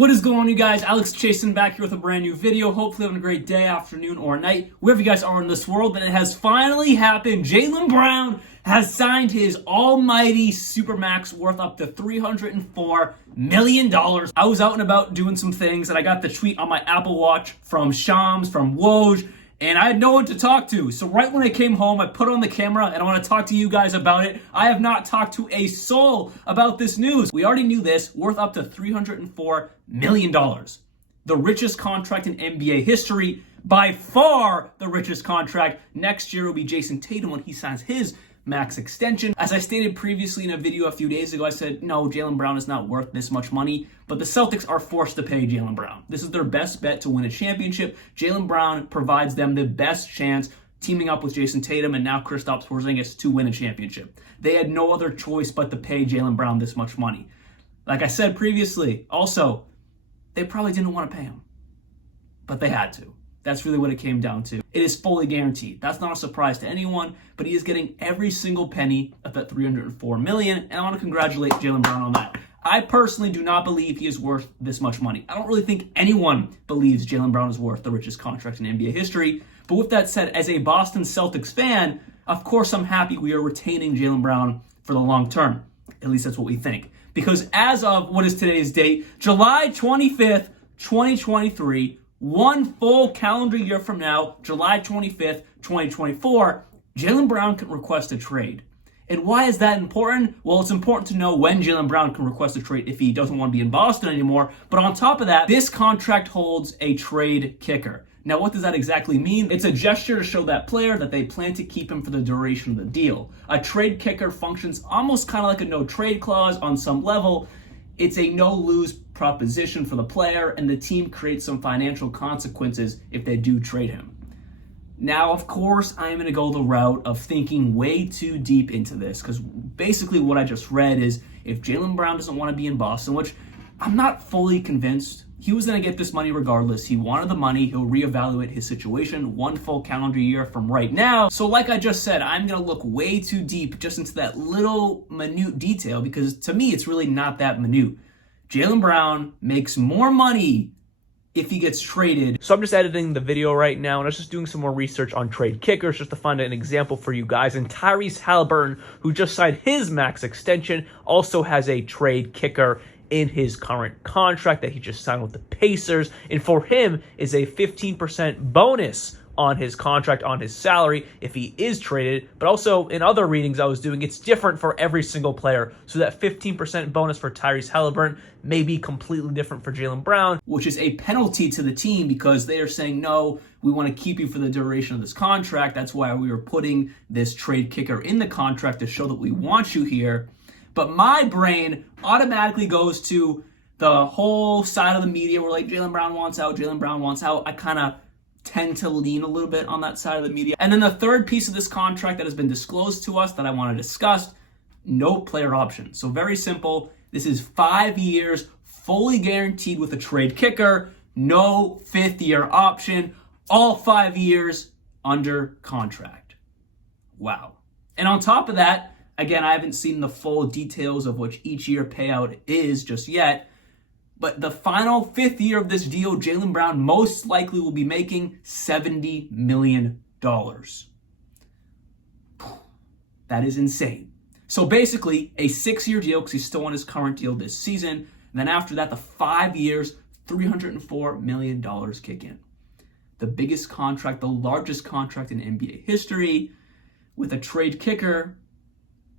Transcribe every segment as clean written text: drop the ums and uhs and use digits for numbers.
What is going on, you guys? Alex Chasen back here with a brand new video. Hopefully having a great day, afternoon, or night, wherever you guys are in this world. And it has finally happened. Jaylen Brown has signed his almighty Supermax worth up to $304 million. I was out and about doing some things, and I got the tweet on my Apple Watch from Shams, from Woj, and I had no one to talk to. So right when I came home, I put on the camera and I want to talk to you guys about it. I have not talked to a soul about this news. We already knew this, worth up to $304 million. The richest contract in NBA history, by far the richest contract. Next year will be Jason Tatum when he signs his max extension. As I stated previously in a video a few days ago, I said, no, Jaylen Brown is not worth this much money, but the Celtics are forced to pay Jaylen Brown. This is their best bet to win a championship. Jaylen Brown provides them the best chance, teaming up with Jason Tatum and now Kristaps Porzingis, to win a championship. They had no other choice but to pay Jaylen Brown this much money. Like I said previously, also, they probably didn't want to pay him, but they had to. That's really what it came down to. It is fully guaranteed. That's not a surprise to anyone, but he is getting every single penny of that $304 million, and I want to congratulate Jaylen Brown on that. I personally do not believe he is worth this much money. I don't really think anyone believes Jaylen Brown is worth the richest contract in NBA history, but with that said, as a Boston Celtics fan, of course I'm happy we are retaining Jaylen Brown for the long term. At least that's what we think. Because as of, what is today's date? July 25th, 2023, one full calendar year from now, July 25th, 2024, Jaylen Brown can request a trade. And why is that important? Well, it's important to know when Jaylen Brown can request a trade if he doesn't want to be in Boston anymore. But on top of that, this contract holds a trade kicker. Now, what does that exactly mean? It's a gesture to show that player that they plan to keep him for the duration of the deal. A trade kicker functions almost kind of like a no-trade clause on some level. It's a no-lose proposition for the player, and the team creates some financial consequences if they do trade him. Now, of course, I'm going to go the route of thinking way too deep into this, because basically what I just read is if Jaylen Brown doesn't want to be in Boston, which I'm not fully convinced, he was going to get this money regardless. He wanted the money. He'll reevaluate his situation one full calendar year from right now. So like I just said, I'm going to look way too deep just into that little minute detail, because to me, it's really not that minute. Jaylen Brown makes more money if he gets traded. So I'm just editing the video right now, and I was just doing some more research on trade kickers just to find an example for you guys. And Tyrese Halliburton, who just signed his max extension, also has a trade kicker in his current contract that he just signed with the Pacers. And for him is a 15% bonus on his contract, on his salary, if he is traded. But also in other readings I was doing, it's different for every single player. So that 15% bonus for Tyrese Halliburton may be completely different for Jaylen Brown, which is a penalty to the team because they are saying, no, we want to keep you for the duration of this contract. That's why we were putting this trade kicker in the contract to show that we want you here. But my brain automatically goes to the whole side of the media where like Jaylen Brown wants out, Jaylen Brown wants out. I kind of tend to lean a little bit on that side of the media. And then the third piece of this contract that has been disclosed to us that I want to discuss, no player option. So very simple. This is 5 years, fully guaranteed with a trade kicker, no fifth-year option, all 5 years under contract. Wow. And on top of that, again, I haven't seen the full details of which each year payout is just yet, but the final fifth year of this deal, Jaylen Brown most likely will be making $70 million. That is insane. So basically, a 6-year deal because he's still on his current deal this season. And then after that, the 5 years, $304 million kick in. The biggest contract, the largest contract in NBA history, with a trade kicker,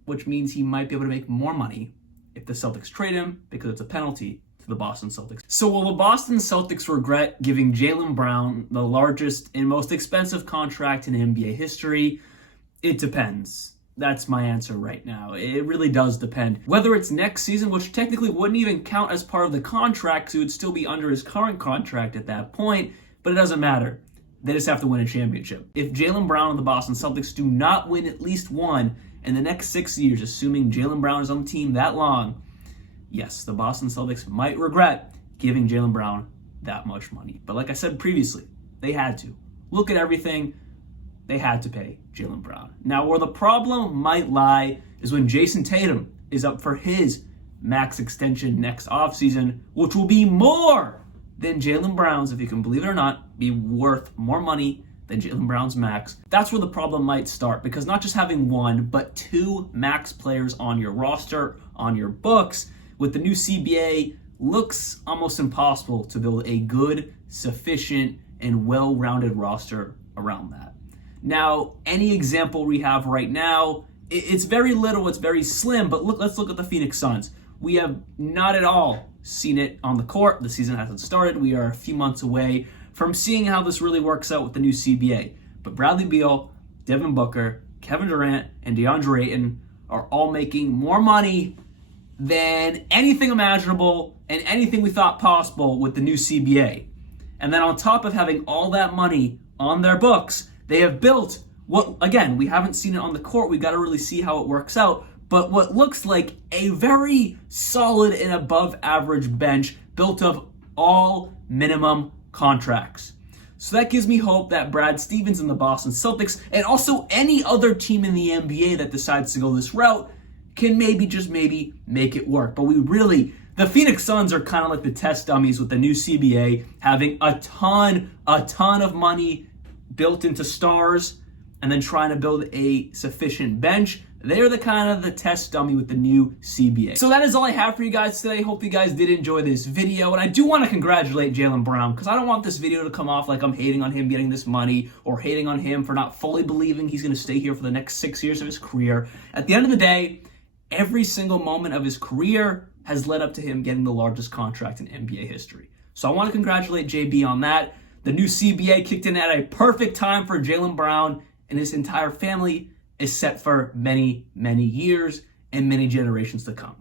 which means he might be able to make more money if the Celtics trade him because it's a penalty to the Boston Celtics. So will the Boston Celtics regret giving Jaylen Brown the largest and most expensive contract in NBA history? It depends. That's my answer right now. It really does depend. Whether it's next season, which technically wouldn't even count as part of the contract, because he would still be under his current contract at that point, but it doesn't matter. They just have to win a championship. If Jaylen Brown and the Boston Celtics do not win at least one in the next 6 years, assuming Jaylen Brown is on the team that long, yes, the Boston Celtics might regret giving Jaylen Brown that much money. But like I said previously, they had to. Look at everything. They had to pay Jaylen Brown. Now, where the problem might lie is when Jason Tatum is up for his max extension next offseason, which will be more than Jaylen Brown's, if you can believe it or not, be worth more money than Jaylen Brown's max. That's where the problem might start, because not just having one, but two max players on your roster, on your books, with the new CBA, looks almost impossible to build a good, sufficient, and well-rounded roster around that. Now, any example we have right now, it's very little, it's very slim, but let's look at the Phoenix Suns. We have not at all seen it on the court. The season hasn't started. We are a few months away from seeing how this really works out with the new CBA. But Bradley Beal, Devin Booker, Kevin Durant, and DeAndre Ayton are all making more money than anything imaginable and anything we thought possible with the new CBA. And then on top of having all that money on their books, they have built what, again, we haven't seen it on the court. We've got to really see how it works out. But what looks like a very solid and above average bench built of all minimum contracts. So that gives me hope that Brad Stevens and the Boston Celtics, and also any other team in the NBA that decides to go this route, can maybe, just maybe, make it work. But the Phoenix Suns are kind of like the test dummies with the new CBA, having a ton of money built into stars, and then trying to build a sufficient bench. They're the kind of the test dummy with the new CBA. So that is all I have for you guys today. Hope you guys did enjoy this video. And I do want to congratulate Jaylen Brown, because I don't want this video to come off like I'm hating on him getting this money or hating on him for not fully believing he's going to stay here for the next 6 years of his career. At the end of the day, every single moment of his career has led up to him getting the largest contract in NBA history. So I want to congratulate JB on that. The new CBA kicked in at a perfect time for Jaylen Brown, and his entire family is set for many, many years and many generations to come.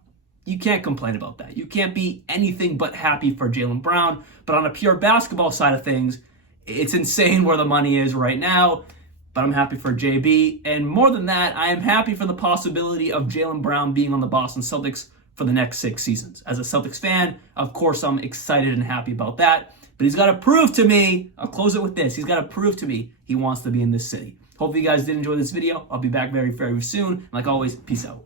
You can't complain about that. You can't be anything but happy for Jaylen Brown. But on a pure basketball side of things, it's insane where the money is right now. But I'm happy for JB. And more than that, I am happy for the possibility of Jaylen Brown being on the Boston Celtics for the next 6 seasons. As a Celtics fan, of course, I'm excited and happy about that. But he's got to prove to me, I'll close it with this, he's got to prove to me he wants to be in this city. Hopefully you guys did enjoy this video. I'll be back very, very soon. Like always, peace out.